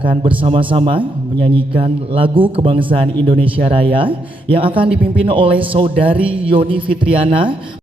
akan bersama-sama menyanyikan lagu kebangsaan Indonesia Raya yang akan dipimpin oleh Saudari Yoni Fitriana.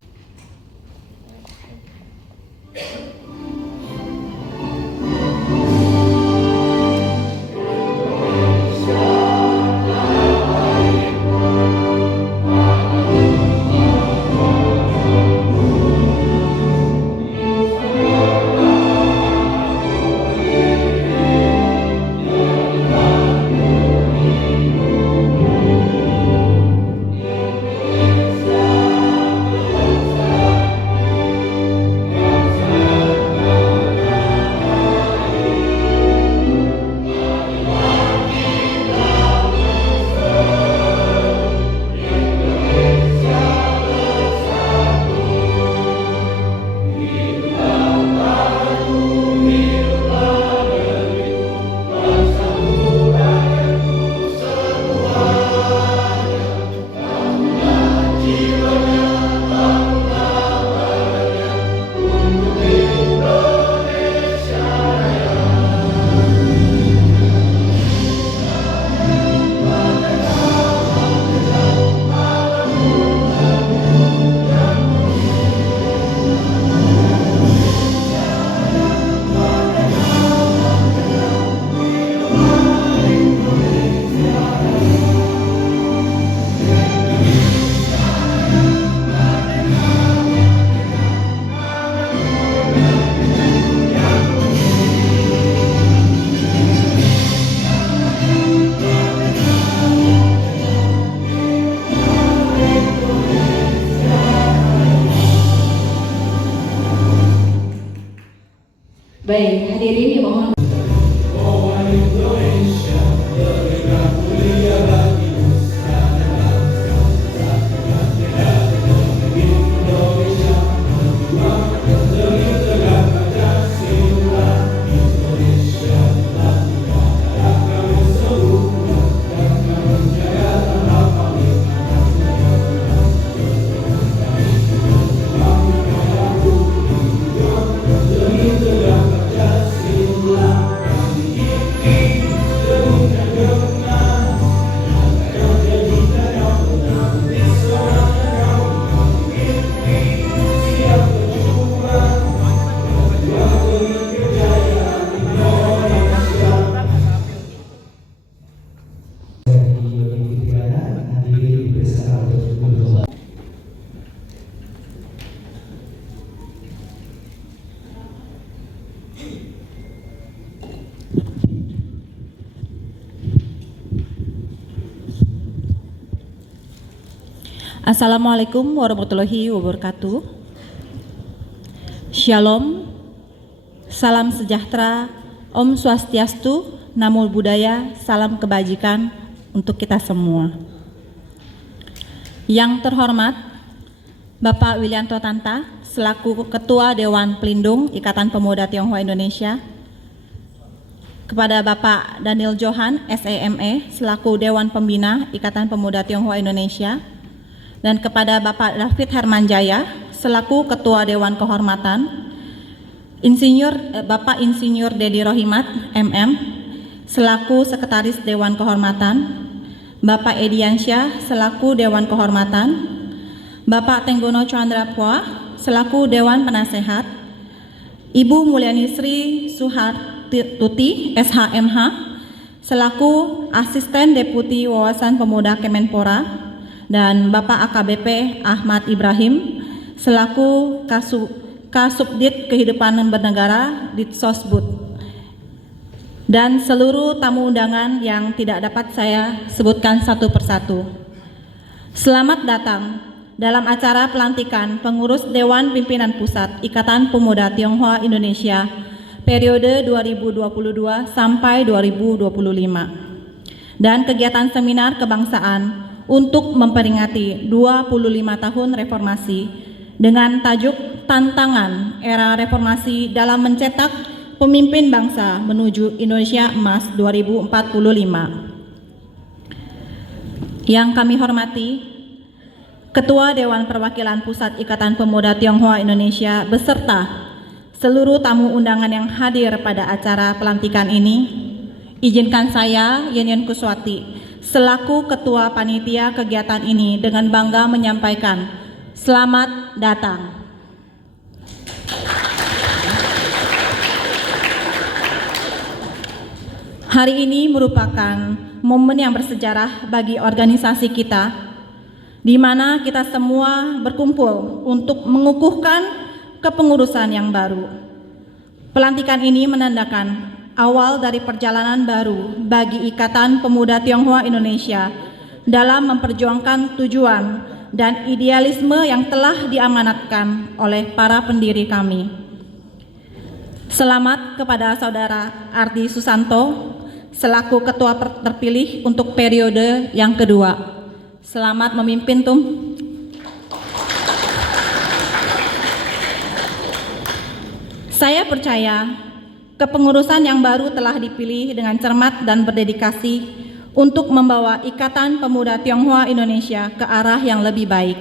Baik, hadirin dimohon. Assalamualaikum warahmatullahi wabarakatuh. Shalom, salam sejahtera, Om Swastiastu, Namo Buddhaya, salam kebajikan untuk kita semua. Yang terhormat Bapak Willianto Tanta selaku Ketua Dewan Pelindung Ikatan Pemuda Tionghoa Indonesia, kepada Bapak Daniel Johan SEME selaku Dewan Pembina Ikatan Pemuda Tionghoa Indonesia, dan kepada Bapak David Hermanjaya selaku Ketua Dewan Kehormatan, Bapak Insinyur Dedi Rohimat MM selaku Sekretaris Dewan Kehormatan, Bapak Ediansyah selaku Dewan Kehormatan, Bapak Tenggono Chandrapua selaku Dewan Penasehat, Ibu Mulyani Sri Suhartuti SHMH selaku Asisten Deputi Wawasan Pemuda Kemenpora, dan Bapak AKBP Ahmad Ibrahim selaku Kasubdit Kehidupan Bernegara Ditsosbud, dan seluruh tamu undangan yang tidak dapat saya sebutkan satu persatu. Selamat datang dalam acara pelantikan pengurus Dewan Pimpinan Pusat Ikatan Pemuda Tionghoa Indonesia periode 2022 sampai 2025 dan kegiatan seminar kebangsaan untuk memperingati 25 tahun reformasi dengan tajuk Tantangan Era Reformasi dalam Mencetak Pemimpin Bangsa Menuju Indonesia Emas 2045. Yang kami hormati Ketua Dewan Perwakilan Pusat Ikatan Pemuda Tionghoa Indonesia beserta seluruh tamu undangan yang hadir pada acara pelantikan ini, Izinkan saya, Yenian Kuswati, selaku Ketua Panitia kegiatan ini dengan bangga menyampaikan selamat datang. Hari ini merupakan momen yang bersejarah bagi organisasi kita, di mana kita semua berkumpul untuk mengukuhkan kepengurusan yang baru. Pelantikan ini menandakan awal dari perjalanan baru bagi Ikatan Pemuda Tionghoa Indonesia dalam memperjuangkan tujuan dan idealisme yang telah diamanatkan oleh para pendiri kami. Selamat kepada Saudara Ardi Susanto selaku Ketua terpilih untuk periode yang kedua. Selamat memimpin, Tum. Saya percaya kepengurusan yang baru telah dipilih dengan cermat dan berdedikasi untuk membawa Ikatan Pemuda Tionghoa Indonesia ke arah yang lebih baik.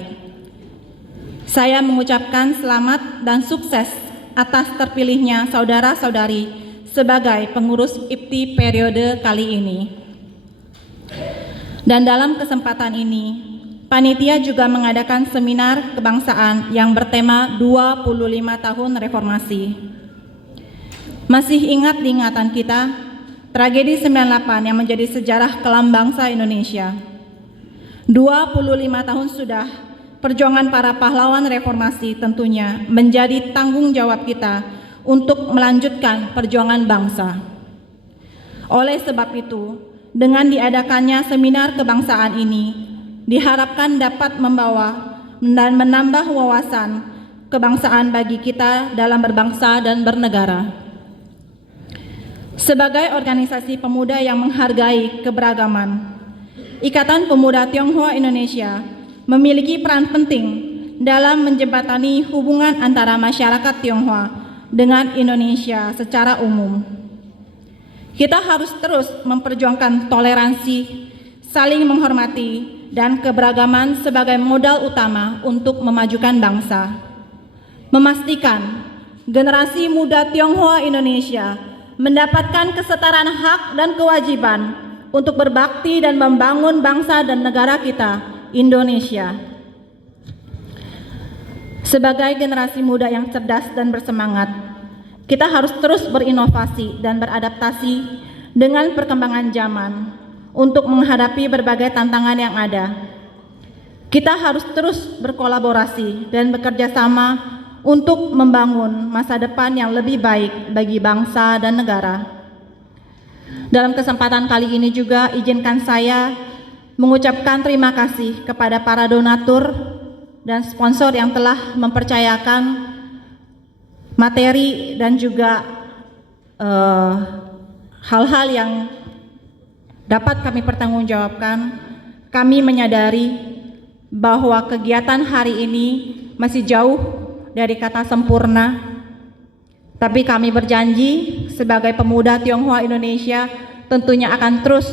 Saya mengucapkan selamat dan sukses atas terpilihnya saudara-saudari sebagai pengurus IPTI periode kali ini. Dan dalam kesempatan ini, panitia juga mengadakan seminar kebangsaan yang bertema 25 tahun reformasi. Masih ingat di ingatan kita tragedi 98 yang menjadi sejarah kelam bangsa Indonesia. 25 tahun sudah, perjuangan para pahlawan reformasi tentunya menjadi tanggung jawab kita untuk melanjutkan perjuangan bangsa. Oleh sebab itu, dengan diadakannya seminar kebangsaan ini, diharapkan dapat membawa dan menambah wawasan kebangsaan bagi kita dalam berbangsa dan bernegara. Sebagai organisasi pemuda yang menghargai keberagaman, Ikatan Pemuda Tionghoa Indonesia memiliki peran penting dalam menjembatani hubungan antara masyarakat Tionghoa dengan Indonesia secara umum. Kita harus terus memperjuangkan toleransi, saling menghormati, dan keberagaman sebagai modal utama untuk memajukan bangsa. Memastikan generasi muda Tionghoa Indonesia mendapatkan kesetaraan hak dan kewajiban untuk berbakti dan membangun bangsa dan negara kita, Indonesia. Sebagai generasi muda yang cerdas dan bersemangat, kita harus terus berinovasi dan beradaptasi dengan perkembangan zaman untuk menghadapi berbagai tantangan yang ada. Kita harus terus berkolaborasi dan bekerja sama untuk membangun masa depan yang lebih baik bagi bangsa dan negara. Dalam kesempatan kali ini juga izinkan saya mengucapkan terima kasih kepada para donatur dan sponsor yang telah mempercayakan materi dan juga hal-hal yang dapat kami pertanggungjawabkan. Kami menyadari bahwa kegiatan hari ini masih jauh dari kata sempurna, tapi kami berjanji sebagai pemuda Tionghoa Indonesia tentunya akan terus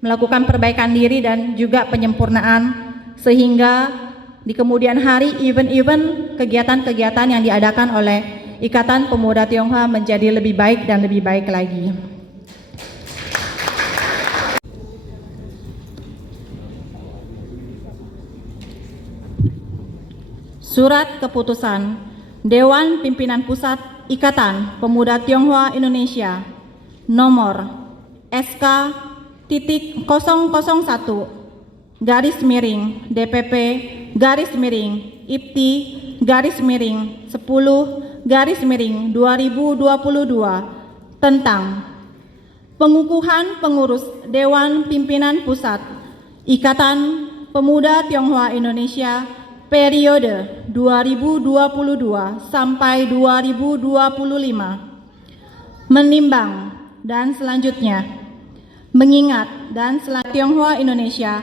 melakukan perbaikan diri dan juga penyempurnaan sehingga di kemudian hari event-event kegiatan-kegiatan yang diadakan oleh Ikatan Pemuda Tionghoa menjadi lebih baik dan lebih baik lagi. Surat Keputusan Dewan Pimpinan Pusat Ikatan Pemuda Tionghoa Indonesia nomor SK.001 garis miring DPP garis miring IPTI garis miring 10 garis miring 2022 tentang pengukuhan pengurus Dewan Pimpinan Pusat Ikatan Pemuda Tionghoa Indonesia periode 2022 sampai 2025. Menimbang dan selanjutnya mengingat dan selanjutnya Tionghoa Indonesia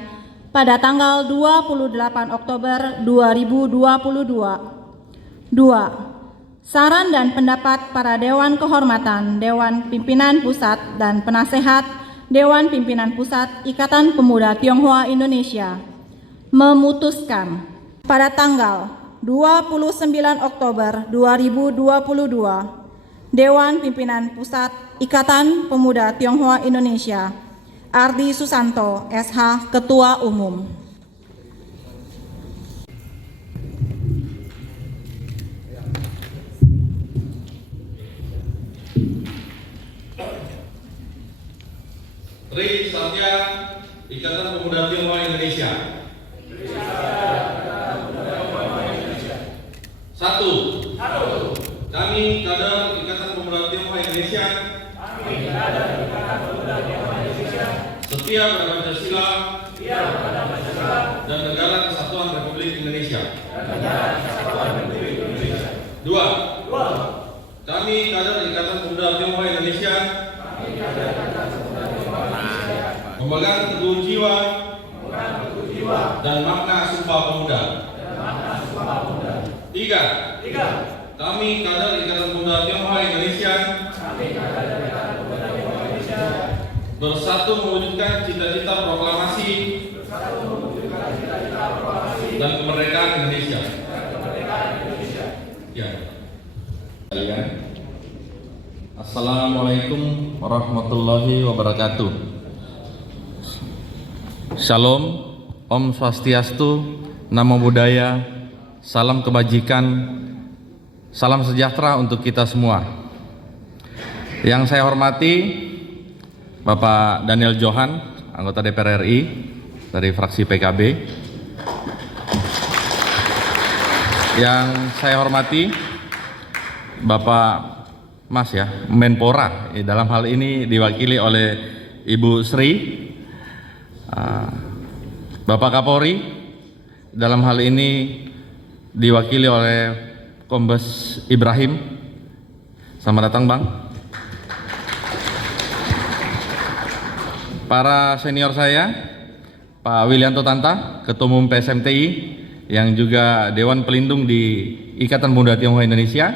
pada tanggal 28 Oktober 2022. 2. Saran dan pendapat para Dewan Kehormatan Dewan Pimpinan Pusat dan Penasehat Dewan Pimpinan Pusat Ikatan Pemuda Tionghoa Indonesia memutuskan pada tanggal 29 Oktober 2022, Dewan Pimpinan Pusat Ikatan Pemuda Tionghoa Indonesia, Ardi Susanto, SH, Ketua Umum. Tri Satya, Ikatan Pemuda Tionghoa Indonesia. Satu. Kami kader Ikatan Pemuda Tionghoa Indonesia. Setia pada Pancasila dan Negara Kesatuan Republik Indonesia. Dua. Kami kader Ikatan Pemuda Tionghoa Indonesia. Memegang teguh jiwa dan makna Sumpah Pemuda. Tiga. Kami kader Ikatan Pemuda Tionghoa Indonesia bersatu mewujudkan cita-cita proklamasi dan kemerdekaan Indonesia. Ya. Assalamualaikum warahmatullahi wabarakatuh. Shalom, Om Swastiastu, Namo Buddhaya, salam kebajikan, salam sejahtera untuk kita semua. Yang saya hormati Bapak Daniel Johan, anggota DPR RI dari fraksi PKB. Yang saya hormati Bapak Mas Menpora, dalam hal ini diwakili oleh Ibu Sri. Bapak Kapolri, dalam hal ini diwakili oleh Kombes Ibrahim. Selamat datang, Bang. Para senior saya, Pak Wilianto Tanta, Ketua Umum PSMTI, yang juga Dewan Pelindung di Ikatan Pemuda Tionghoa Indonesia.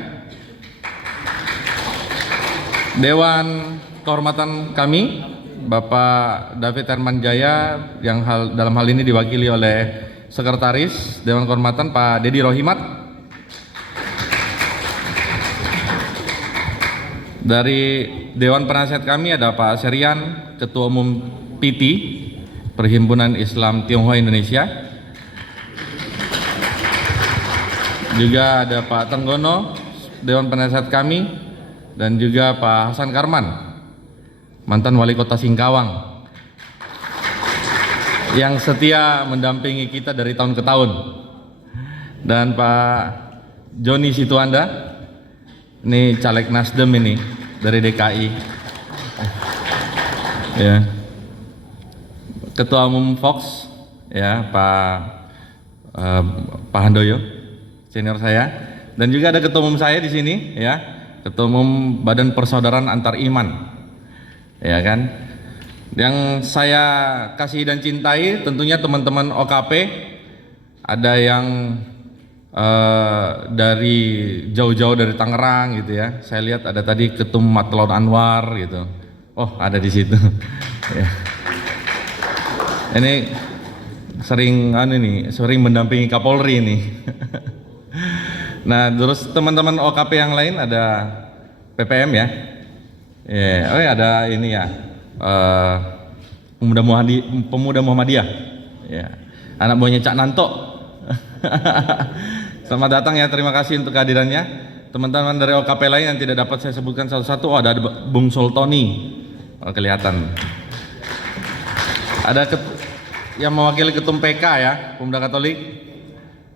Dewan kehormatan kami, Bapak David Herman Jaya, yang dalam hal ini diwakili oleh Sekretaris Dewan Kehormatan Pak Dedi Rohimat. Dari Dewan Penasihat kami ada Pak Serian, Ketua Umum PITI, Perhimpunan Islam Tionghoa Indonesia. Juga ada Pak Tenggono, Dewan Penasihat kami, dan juga Pak Hasan Karman, mantan Wali Kota Singkawang, yang setia mendampingi kita dari tahun ke tahun. Dan Pak Joni Situanda, ini caleg Nasdem ini dari DKI. Ya. Ketua Umum Fox, Pak Handoyo, senior saya, dan juga ada ketua umum saya di sini, Ketua Umum Badan Persaudaraan Antar Iman, kan. Yang saya kasih dan cintai tentunya teman-teman OKP, ada yang dari jauh-jauh dari Tangerang gitu ya. Saya lihat ada tadi Ketum Matlon Anwar gitu. Oh, ada di situ. Ini sering mendampingi Kapolri ini. Nah, terus teman-teman OKP yang lain ada PPM ya. Ada ini ya. Pemuda Muhammadiyah. Ya. Anak buahnya Cak Nanto. Selamat datang ya, terima kasih untuk kehadirannya. Teman-teman dari OKP lain yang tidak dapat saya sebutkan satu-satu, ada Bung Sultoni, kelihatan. Ada yang mewakili Ketum PK ya, Pemuda Katolik.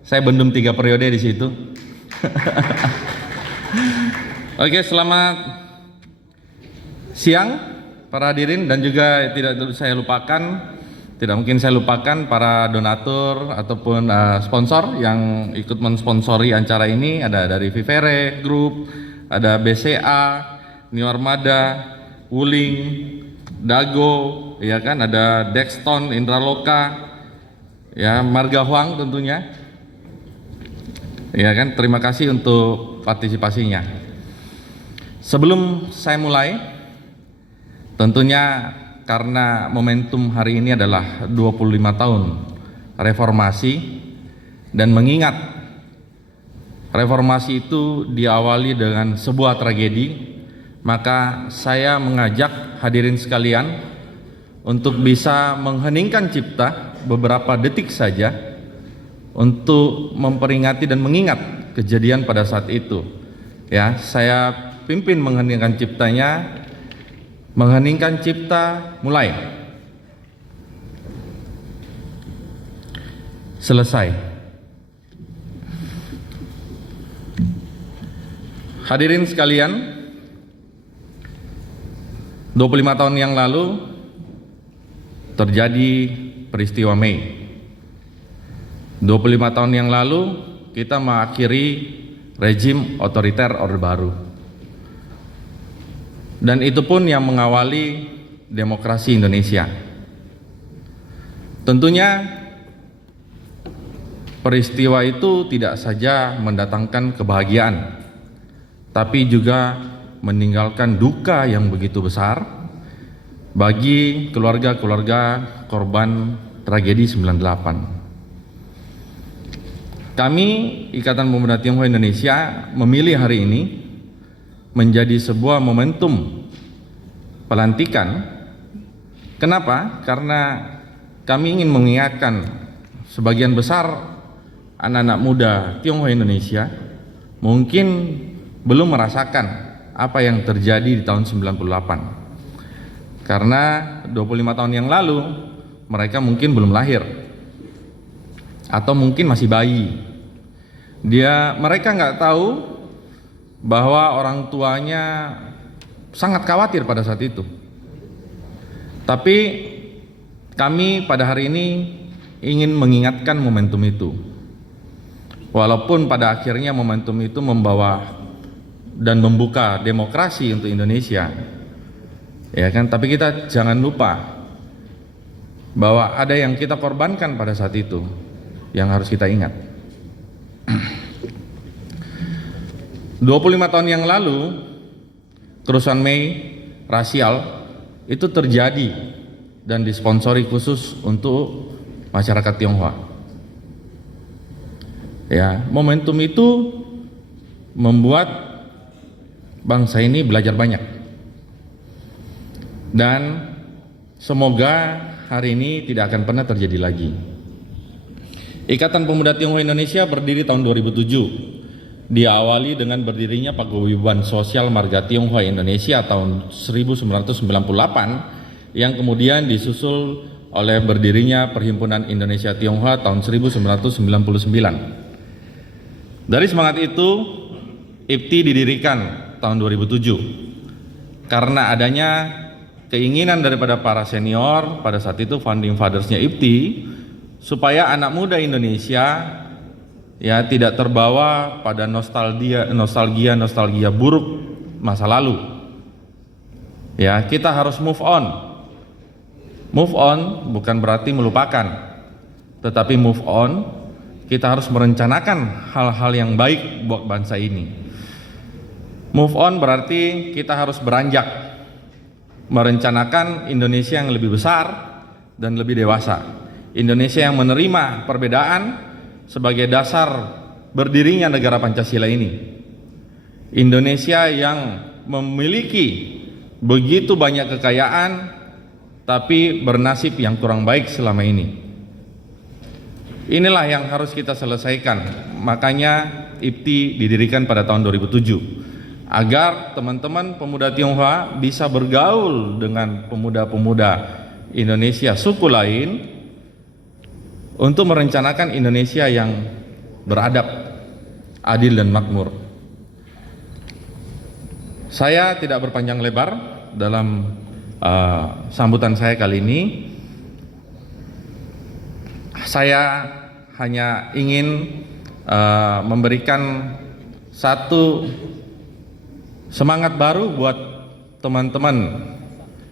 Saya bendum 3 periode di situ. Oke, selamat siang para hadirin, dan juga tidak mungkin saya lupakan para donatur ataupun sponsor yang ikut mensponsori acara ini. Ada dari Vivere Group, ada BCA, New Armada, Wuling, Dago, ada Dexton, Indraloka, Marga Huang tentunya. Terima kasih untuk partisipasinya. Sebelum saya mulai, tentunya karena momentum hari ini adalah 25 tahun reformasi, dan mengingat reformasi itu diawali dengan sebuah tragedi, maka saya mengajak hadirin sekalian untuk bisa mengheningkan cipta beberapa detik saja untuk memperingati dan mengingat kejadian pada saat itu. Ya, saya pimpin mengheningkan ciptanya. Mengheningkan cipta, mulai. Selesai. Hadirin sekalian, 25 tahun yang lalu terjadi peristiwa Mei. 25 tahun yang lalu kita mengakhiri rezim otoriter Orde Baru. Dan itu pun yang mengawali demokrasi Indonesia. Tentunya peristiwa itu tidak saja mendatangkan kebahagiaan, tapi juga meninggalkan duka yang begitu besar bagi keluarga-keluarga korban tragedi 98. Kami, Ikatan Pemuda Tionghoa Indonesia, memilih hari ini menjadi sebuah momentum pelantikan. Kenapa? Karena kami ingin mengingatkan sebagian besar anak-anak muda Tionghoa Indonesia mungkin belum merasakan apa yang terjadi di tahun 98. Karena 25 tahun yang lalu mereka mungkin belum lahir atau mungkin masih bayi. Mereka nggak tahu bahwa orang tuanya sangat khawatir pada saat itu. Tapi kami pada hari ini ingin mengingatkan momentum itu. Walaupun pada akhirnya momentum itu membawa dan membuka demokrasi untuk Indonesia, ya kan? Tapi kita jangan lupa bahwa ada yang kita korbankan pada saat itu yang harus kita ingat. 25 tahun yang lalu kerusuhan Mei rasial itu terjadi dan disponsori khusus untuk masyarakat Tionghoa. Ya, momentum itu membuat bangsa ini belajar banyak. Dan semoga hari ini tidak akan pernah terjadi lagi. Ikatan Pemuda Tionghoa Indonesia berdiri tahun 2007. Diawali dengan berdirinya Paguyuban Sosial Marga Tionghoa Indonesia tahun 1998 yang kemudian disusul oleh berdirinya Perhimpunan Indonesia Tionghoa tahun 1999. Dari semangat itu, IPTI didirikan tahun 2007 karena adanya keinginan daripada para senior pada saat itu, founding fathers-nya IPTI, supaya anak muda Indonesia ya tidak terbawa pada nostalgia buruk masa lalu. Ya, kita harus move on. Move on bukan berarti melupakan, tetapi move on kita harus merencanakan hal-hal yang baik buat bangsa ini. Move on berarti kita harus beranjak merencanakan Indonesia yang lebih besar dan lebih dewasa. Indonesia yang menerima perbedaan sebagai dasar berdirinya negara Pancasila ini. Indonesia yang memiliki begitu banyak kekayaan tapi bernasib yang kurang baik selama ini. Inilah yang harus kita selesaikan. Makanya IPTI didirikan pada tahun 2007 agar teman-teman pemuda Tionghoa bisa bergaul dengan pemuda-pemuda Indonesia suku lain untuk merencanakan Indonesia yang beradab, adil dan makmur. Saya tidak berpanjang lebar dalam sambutan saya kali ini. Saya hanya ingin memberikan satu semangat baru buat teman-teman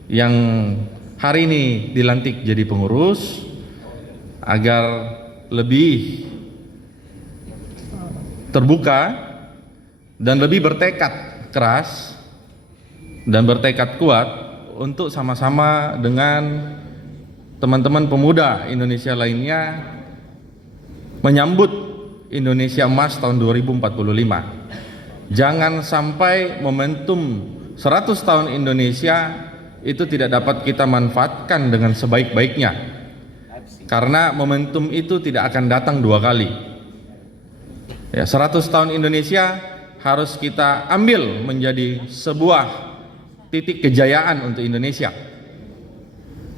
yang hari ini dilantik jadi pengurus, agar lebih terbuka dan lebih bertekad keras dan bertekad kuat untuk sama-sama dengan teman-teman pemuda Indonesia lainnya menyambut Indonesia Emas tahun 2045. Jangan sampai momentum 100 tahun Indonesia itu tidak dapat kita manfaatkan dengan sebaik-baiknya, karena momentum itu tidak akan datang dua kali. Ya, 100 tahun Indonesia harus kita ambil menjadi sebuah titik kejayaan untuk Indonesia,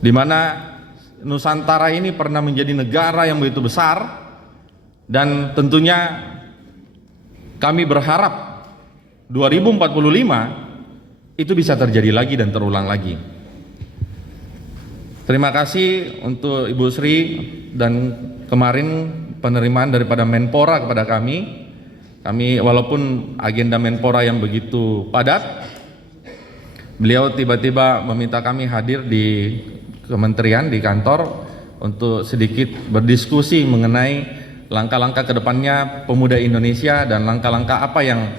di mana Nusantara ini pernah menjadi negara yang begitu besar, dan tentunya kami berharap 2045 itu bisa terjadi lagi dan terulang lagi. Terima kasih untuk Ibu Sri dan kemarin penerimaan daripada Menpora kepada kami. Kami walaupun agenda Menpora yang begitu padat, beliau tiba-tiba meminta kami hadir di kementerian, di kantor, untuk sedikit berdiskusi mengenai langkah-langkah ke depannya pemuda Indonesia dan langkah-langkah apa yang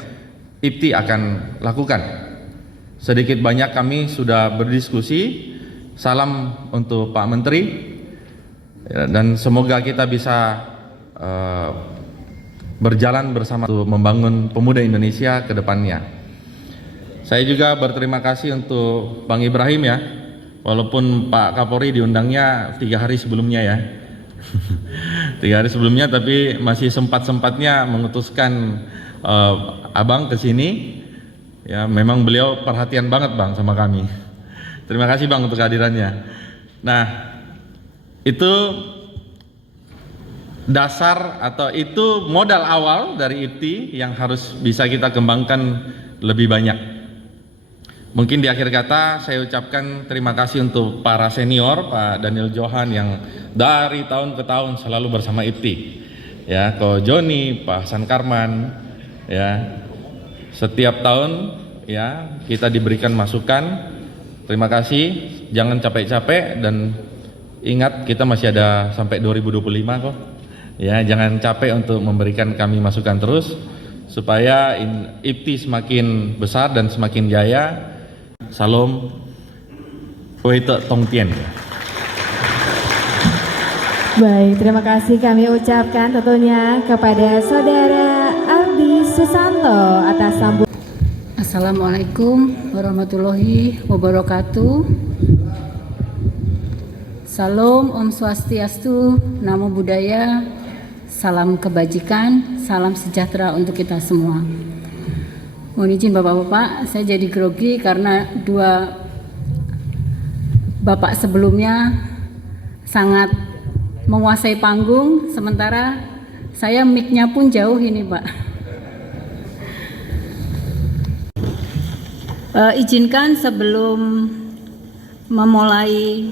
IPTI akan lakukan. Sedikit banyak kami sudah berdiskusi. Salam untuk Pak Menteri, dan semoga kita bisa berjalan bersama untuk membangun pemuda Indonesia ke depannya. Saya juga berterima kasih untuk Bang Ibrahim ya, walaupun Pak Kapolri diundangnya 3 hari sebelumnya ya. 3 hari sebelumnya, tapi masih sempat-sempatnya mengutuskan Abang ke sini. Ya, memang beliau perhatian banget Bang sama kami. Terima kasih Bang untuk kehadirannya. Nah, itu dasar atau itu modal awal dari IPTI yang harus bisa kita kembangkan lebih banyak. Mungkin di akhir kata saya ucapkan terima kasih untuk para senior, Pak Daniel Johan yang dari tahun ke tahun selalu bersama IPTI. Ya, Ko Joni, Pak Hasan Karman, ya. Setiap tahun ya kita diberikan masukan. Terima kasih, jangan capek-capek, dan ingat kita masih ada sampai 2025 kok. Ya, jangan capek untuk memberikan kami masukan terus supaya IPTI semakin besar dan semakin jaya. Salam Weite Tongtien. Baik, terima kasih kami ucapkan tentunya kepada Saudara Ardi Susanto atas sambutan. Assalamualaikum warahmatullahi wabarakatuh. Salam, Om Swastiastu, Namo Buddhaya, salam kebajikan, salam sejahtera untuk kita semua. Mohon izin Bapak-Bapak, saya jadi grogi karena 2 Bapak sebelumnya sangat menguasai panggung, sementara saya mic-nya pun jauh ini Pak. Izinkan sebelum memulai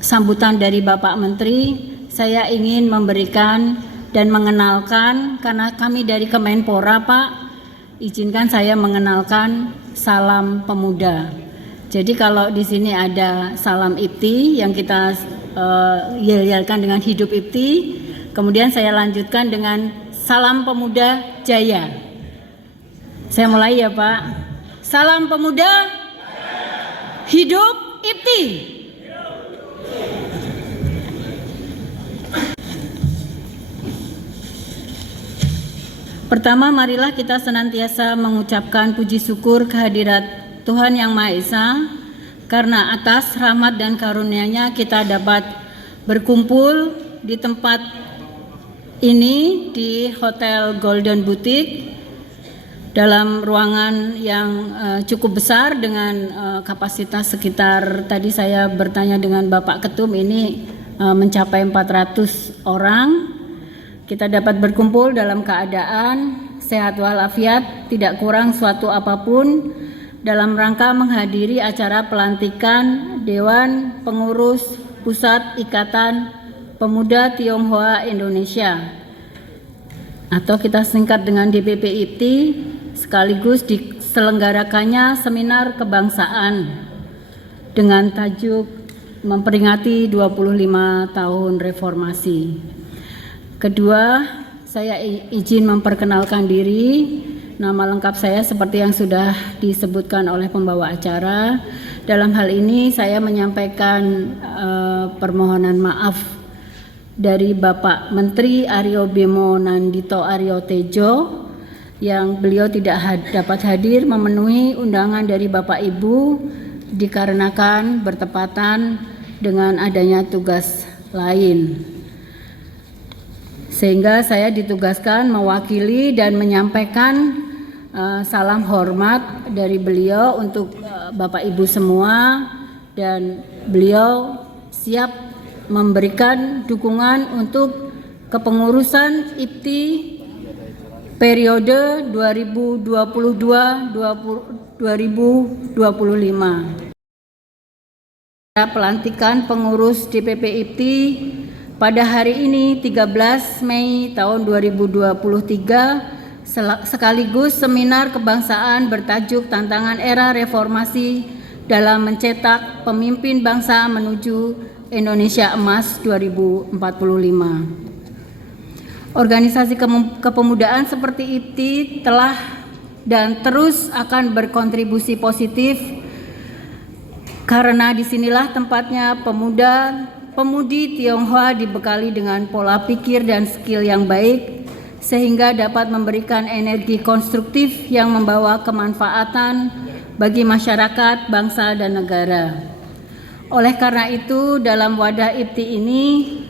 sambutan dari Bapak Menteri, saya ingin memberikan dan mengenalkan, karena kami dari Kemenpora Pak, izinkan saya mengenalkan salam pemuda. Jadi kalau di sini ada salam IPTI yang kita yel-yelkan dengan hidup IPTI, kemudian saya lanjutkan dengan salam pemuda jaya. Saya mulai ya Pak. Salam pemuda, hidup IPTI. Pertama, marilah kita senantiasa mengucapkan puji syukur kehadirat Tuhan Yang Maha Esa, karena atas rahmat dan karunia-Nya kita dapat berkumpul di tempat ini di Hotel Golden Boutique dalam ruangan yang cukup besar dengan kapasitas sekitar, tadi saya bertanya dengan Bapak Ketum, ini mencapai 400 orang. Kita dapat berkumpul dalam keadaan sehat walafiat, tidak kurang suatu apapun, dalam rangka menghadiri acara pelantikan Dewan Pengurus Pusat Ikatan Pemuda Tionghoa Indonesia, atau kita singkat dengan DPP IPTI, sekaligus diselenggarakannya seminar kebangsaan dengan tajuk memperingati 25 tahun reformasi. Kedua, saya izin memperkenalkan diri. Nama lengkap saya seperti yang sudah disebutkan oleh pembawa acara. Dalam hal ini saya menyampaikan permohonan maaf dari Bapak Menteri Aryo Bimo Nandito Aryo Tejo yang beliau tidak dapat hadir memenuhi undangan dari Bapak Ibu dikarenakan bertepatan dengan adanya tugas lain. Sehingga saya ditugaskan mewakili dan menyampaikan salam hormat dari beliau untuk Bapak Ibu semua, dan beliau siap memberikan dukungan untuk kepengurusan IPTI periode 2022-2025. Pelantikan pengurus DPP IPTI pada hari ini 13 Mei tahun 2023 sekaligus seminar kebangsaan bertajuk Tantangan Era Reformasi dalam Mencetak Pemimpin Bangsa Menuju Indonesia Emas 2045. Organisasi kepemudaan seperti IPTI telah dan terus akan berkontribusi positif karena disinilah tempatnya pemudi Tionghoa dibekali dengan pola pikir dan skill yang baik sehingga dapat memberikan energi konstruktif yang membawa kemanfaatan bagi masyarakat, bangsa, dan negara. Oleh karena itu, dalam wadah IPTI ini,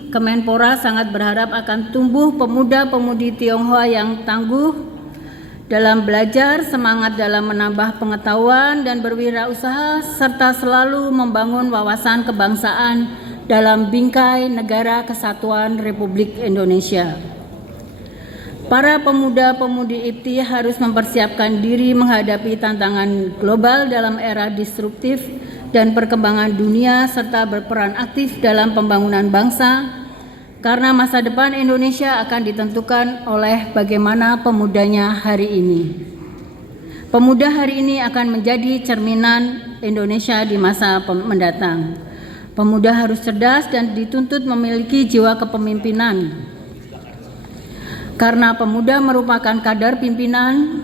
Kemenpora sangat berharap akan tumbuh pemuda-pemudi Tionghoa yang tangguh dalam belajar, semangat dalam menambah pengetahuan dan berwirausaha, serta selalu membangun wawasan kebangsaan dalam bingkai Negara Kesatuan Republik Indonesia. Para pemuda-pemudi IPTI harus mempersiapkan diri menghadapi tantangan global dalam era disruptif dan perkembangan dunia, serta berperan aktif dalam pembangunan bangsa, karena masa depan Indonesia akan ditentukan oleh bagaimana pemudanya hari ini. Pemuda hari ini akan menjadi cerminan Indonesia di masa mendatang. Pemuda harus cerdas dan dituntut memiliki jiwa kepemimpinan. Karena pemuda merupakan kadar pimpinan,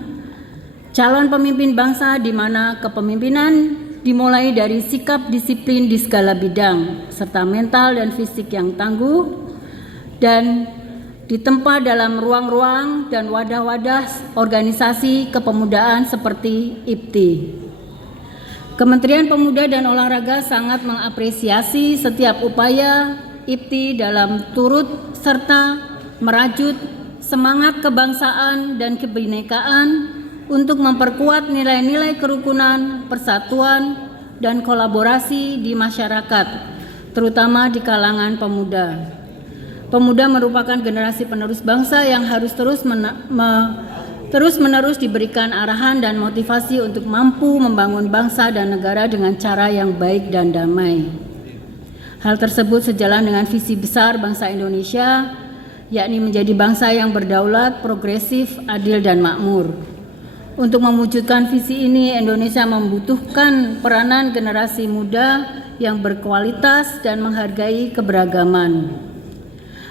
calon pemimpin bangsa di mana kepemimpinan dimulai dari sikap disiplin di segala bidang, serta mental dan fisik yang tangguh, dan ditempa dalam ruang-ruang dan wadah-wadah organisasi kepemudaan seperti IPTI. Kementerian Pemuda dan Olahraga sangat mengapresiasi setiap upaya IPTI dalam turut serta merajut semangat kebangsaan dan kebinekaan untuk memperkuat nilai-nilai kerukunan, persatuan, dan kolaborasi di masyarakat, terutama di kalangan pemuda. Pemuda merupakan generasi penerus bangsa yang harus terus-menerus diberikan arahan dan motivasi untuk mampu membangun bangsa dan negara dengan cara yang baik dan damai. Hal tersebut sejalan dengan visi besar bangsa Indonesia, yakni menjadi bangsa yang berdaulat, progresif, adil, dan makmur. Untuk mewujudkan visi ini, Indonesia membutuhkan peranan generasi muda yang berkualitas dan menghargai keberagaman.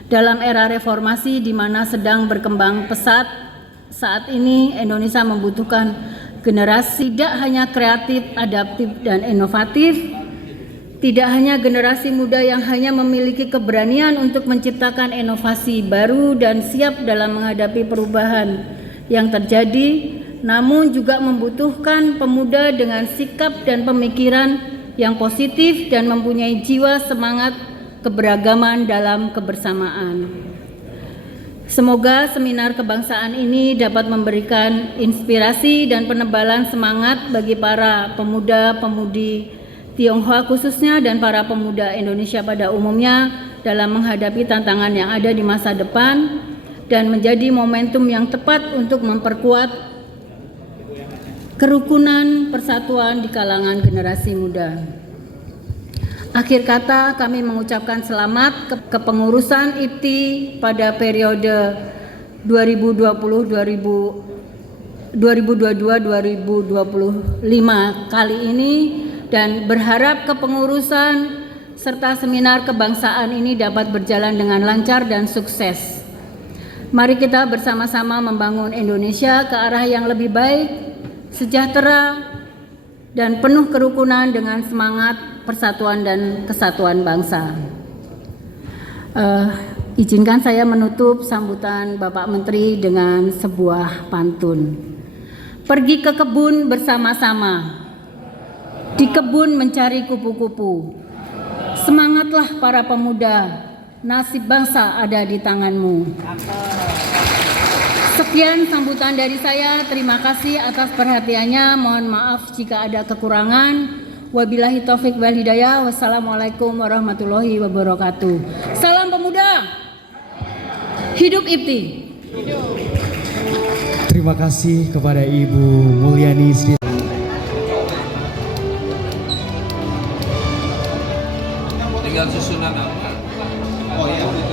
Dalam era reformasi di mana sedang berkembang pesat, saat ini Indonesia membutuhkan generasi tidak hanya kreatif, adaptif, dan inovatif, tidak hanya generasi muda yang hanya memiliki keberanian untuk menciptakan inovasi baru dan siap dalam menghadapi perubahan yang terjadi, namun juga membutuhkan pemuda dengan sikap dan pemikiran yang positif dan mempunyai jiwa semangat keberagaman dalam kebersamaan. Semoga seminar kebangsaan ini dapat memberikan inspirasi dan penebalan semangat bagi para pemuda-pemudi Tionghoa khususnya dan para pemuda Indonesia pada umumnya dalam menghadapi tantangan yang ada di masa depan dan menjadi momentum yang tepat untuk memperkuat kerukunan persatuan di kalangan generasi muda. Akhir kata, kami mengucapkan selamat kepengurusan IPTI pada periode 2022-2025 kali ini, dan berharap kepengurusan serta seminar kebangsaan ini dapat berjalan dengan lancar dan sukses. Mari kita bersama-sama membangun Indonesia ke arah yang lebih baik, sejahtera, dan penuh kerukunan dengan semangat persatuan dan kesatuan bangsa. Izinkan saya menutup sambutan Bapak Menteri dengan sebuah pantun. Pergi ke kebun bersama-sama, di kebun mencari kupu-kupu. Semangatlah para pemuda, nasib bangsa ada di tanganmu. Sekian sambutan dari saya, terima kasih atas perhatiannya, mohon maaf jika ada kekurangan. Wabillahi taufik wal hidayah, wassalamualaikum warahmatullahi wabarakatuh. Salam pemuda, hidup IPTI. Terima kasih kepada Ibu Mulyani Sri. Tinggal susunan apa? Oh iya.